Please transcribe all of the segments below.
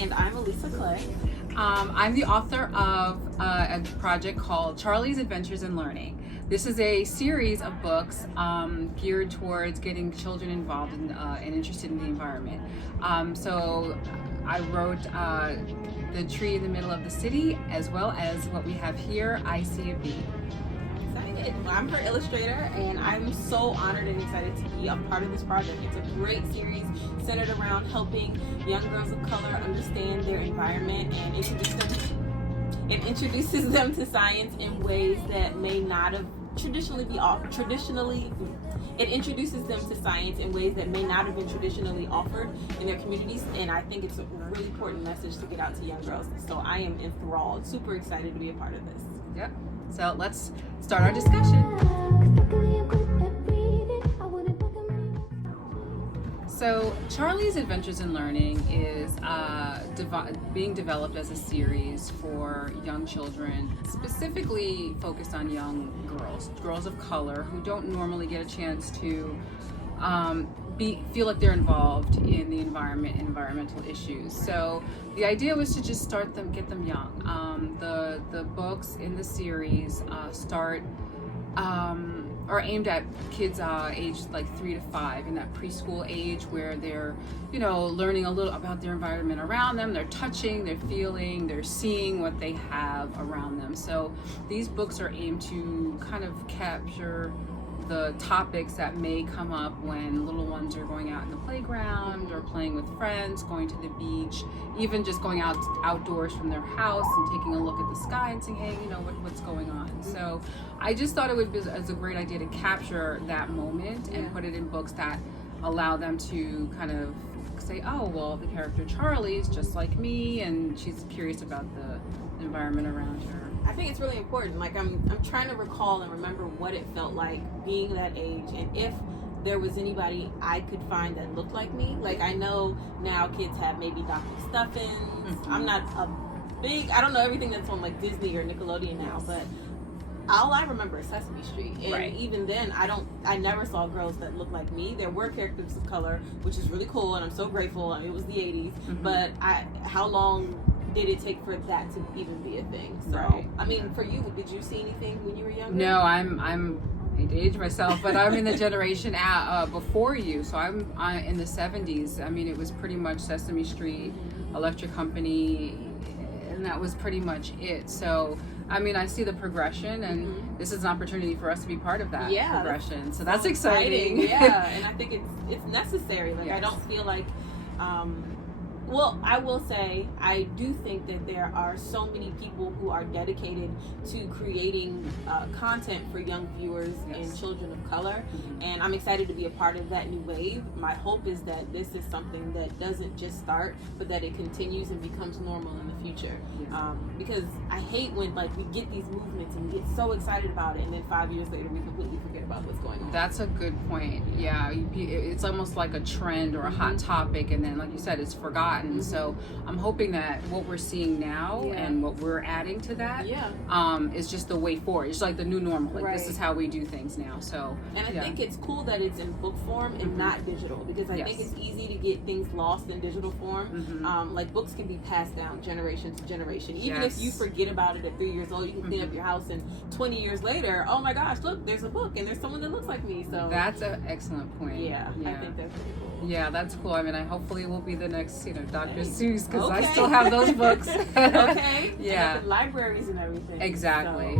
And I'm Alysa Clay. I'm the author of a project called Charlie's Adventures in Learning. This is a series of books geared towards getting children involved and interested in the environment. So I wrote The Tree in the Middle of the City, as well as what we have here, I See a Bee. Excited. Well, I'm her illustrator, and I'm so honored and excited to be a part of this project. It's a great series centered around helping young girls of color understand their environment and introduces them to science in ways that may not have traditionally been offered. It introduces them to science in ways that may not have been traditionally offered in their communities, and I think it's a really important message to get out to young girls. So I am enthralled, super excited to be a part of this. Yep. So let's start our discussion. So Charlie's Adventures in Learning is being developed as a series for young children, specifically focused on young girls of color who don't normally get a chance to feel like they're involved in the environment and environmental issues. So the idea was to just get them young. The books in the series are aimed at kids aged like 3 to 5, in that preschool age where they're, learning a little about their environment around them. They're touching, they're feeling, they're seeing what they have around them. So these books are aimed to kind of capture the topics that may come up when little ones are going out in the playground or playing with friends, going to the beach, even just going outdoors from their house and taking a look at the sky and saying, hey, what's going on. So I just thought it would be as a great idea to capture that moment and put it in books that allow them to kind of say, oh, well, the character Charlie is just like me, and she's curious about the environment around her. I think it's really important. Like I'm trying to recall and remember what it felt like being that age, and if there was anybody I could find that looked like me. Like I know now kids have maybe Dr. Stuffins. Mm-hmm. I'm not I don't know everything that's on like Disney or Nickelodeon now, but all I remember is Sesame Street. And even then I never saw girls that looked like me. There were characters of color, which is really cool, and I'm so grateful. I mean, it was the 80s, but how long did it take for that to even be a thing? So I mean, for you, did you see anything when you were younger? No, I'm I hate to age myself, but I'm in the generation before you. So I'm in the 70s. I mean, it was pretty much Sesame Street, Electric Company, and that was pretty much it. So I mean, I see the progression, and this is an opportunity for us to be part of that progression. So that's exciting. Yeah, and I think it's necessary. Like I don't feel like well, I will say, I do think that there are so many people who are dedicated to creating content for young viewers and children of color, and I'm excited to be a part of that new wave. My hope is that this is something that doesn't just start, but that it continues and becomes normal in the future. Because I hate when we get these movements and we get so excited about it, and then 5 years later we completely forget about what's going on. That's a good point. Yeah, it's almost like a trend or a hot topic, and then, like you said, it's forgotten. So I'm hoping that what we're seeing now and what we're adding to that is just the way forward. It's like the new normal. Like this is how we do things now. So and I think it's cool that it's in book form and not digital, because I think it's easy to get things lost in digital form. Like books can be passed down generation to generation. Even if you forget about it at 3 years old, you can clean up your house, and 20 years later, oh my gosh, look, there's a book and there's someone that looks like me. So that's an excellent point. Yeah. I think that's really cool. Yeah, that's cool. I mean, hopefully we'll be the next, Dr. Seuss, because I still have those books. Yeah. And the libraries and everything. Exactly.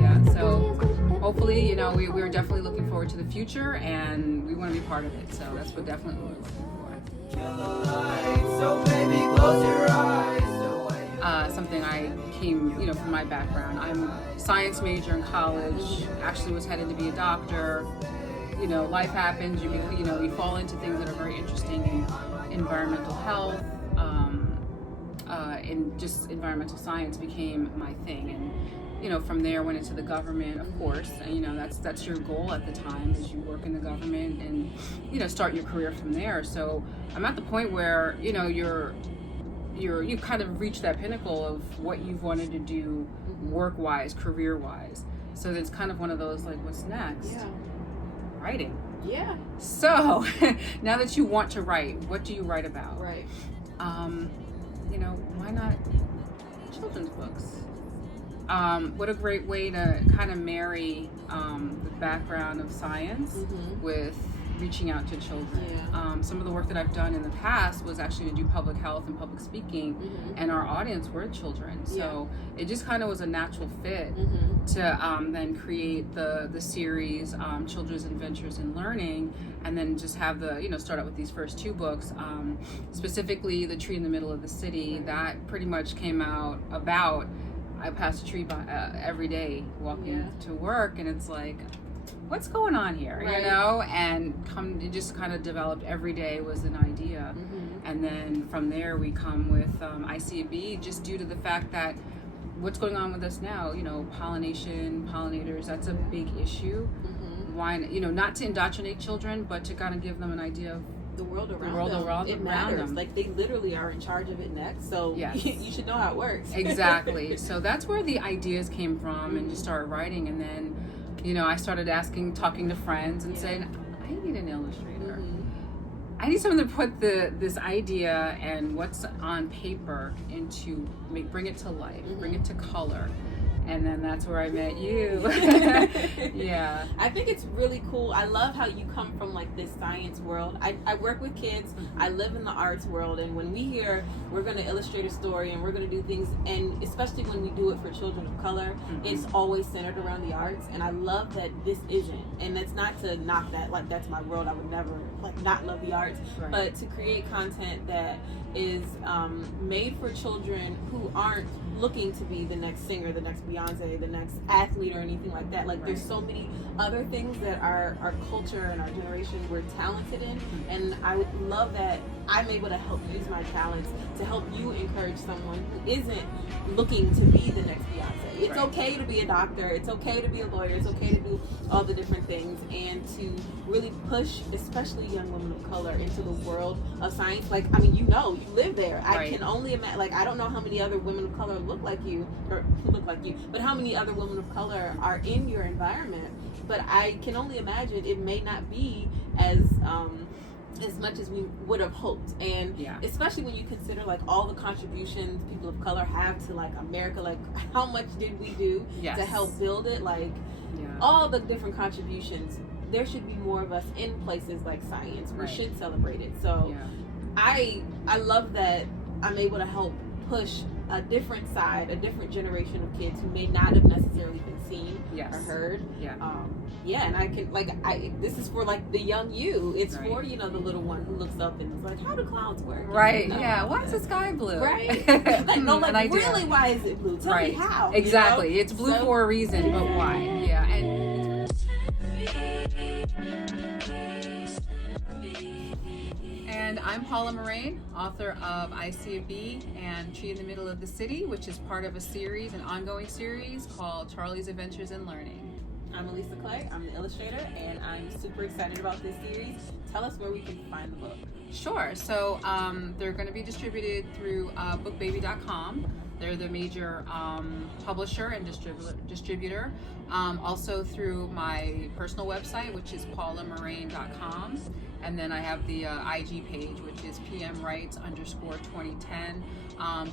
Yeah. So hopefully, we're definitely looking forward to the future, and we want to be part of it. So that's definitely what we're looking for. Kill the lights, so baby, close your eyes. Something I came, from my background. I'm a science major in college. Actually, was headed to be a doctor. Life happens. You fall into things that are very interesting in environmental health, and just environmental science became my thing. And from there went into the government, of course. And that's your goal at the time, is you work in the government and start your career from there. So I'm at the point where you've kind of reached that pinnacle of what you've wanted to do work-wise, career-wise. So it's kind of one of those what's next? Writing. Yeah. So now that you want to write, what do you write about? Right. why not children's books? What a great way to kind of marry the background of science with reaching out to children. Yeah. Some of the work that I've done in the past was actually to do public health and public speaking, and our audience were children. So it just kind of was a natural fit to then create the series, Children's Adventures in Learning, and then just have start out with these first 2 books, specifically The Tree in the Middle of the City. That pretty much came out about, I pass a tree by every day walking to work, and it's like, what's going on here, and it just kind of developed. Every day was an idea, and then from there we come with ICB, just due to the fact that what's going on with us now, pollination, pollinators, that's a big issue. Why, not to indoctrinate children, but to kind of give them an idea of the world around them. It matters. Like, they literally are in charge of it next, so you should know how it works. Exactly. So that's where the ideas came from, and just started writing, and then I started talking to friends and saying, I need an illustrator. I need someone to put this idea and what's on paper bring it to life, bring it to color. And then that's where I met you. Yeah. I think it's really cool. I love how you come from like this science world. I work with kids. I live in the arts world. And when we hear we're going to illustrate a story and we're going to do things, and especially when we do it for children of color, it's always centered around the arts. And I love that this isn't. And that's not to knock that, like, that's my world. I would never not love the arts. Right. But to create content that is made for children who aren't looking to be the next singer, the next Beyonce, the next athlete, or anything like that. Like, there's so many other things that our culture and our generation we're talented in, and I would love that I'm able to help use my talents to help you encourage someone who isn't looking to be the next Beyonce. It's okay to be a doctor, it's okay to be a lawyer, it's okay to do all the different things, and to really push especially young women of color into the world of science. Like, I mean, you live there. I can only imagine, like, I don't know how many other women of color look like you, but how many other women of color are in your environment. But I can only imagine it may not be as much as we would have hoped, and especially when you consider like all the contributions people of color have to like America, like how much did we do to help build it, like all the different contributions. There should be more of us in places like science. We should celebrate it. So I love that I'm able to help push a different side, a different generation of kids who may not have necessarily been seen or heard. And I can this is for like the young you. It's for the little one who looks up and is like, how do clouds work? Why is the sky blue? Really, why is it blue? Tell me how. Exactly. It's blue for a reason, but why? And I'm Paula Murrain, author of ICB and Tree in the Middle of the City, which is part of an ongoing series called Charlie's Adventures in Learning. I'm Alysa Clay, I'm the illustrator, and I'm super excited about this series. Tell us where we can find the book. Sure. So they're going to be distributed through bookbaby.com. They're the major publisher and distributor. Also through my personal website, which is paulamurrain.com. And then I have the IG page, which is pmrights_2010.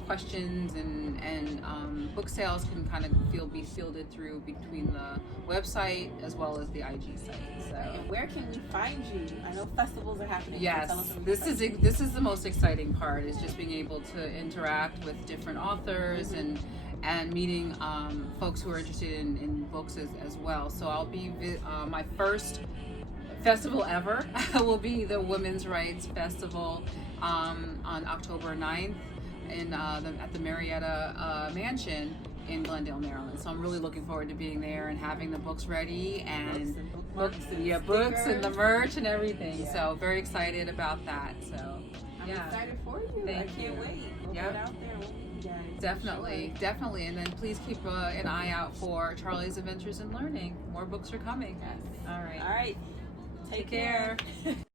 Questions and book sales can be fielded through between the website as well as the IG site. So, and where can we find you? I know festivals are happening. Yes, this is the most exciting part, is just being able to interact with different authors and meeting folks who are interested in books as well. So I'll be my first festival ever will be the Women's Rights Festival on October 9th at the Marietta Mansion in Glendale, Maryland. So I'm really looking forward to being there and having the books ready and books and the merch and everything. So very excited about that. So I'm excited for you. I can't wait. We'll get out there. Definitely. And then please keep an eye out for Charlie's Adventures in Learning. More books are coming. Yes. All right. Take care.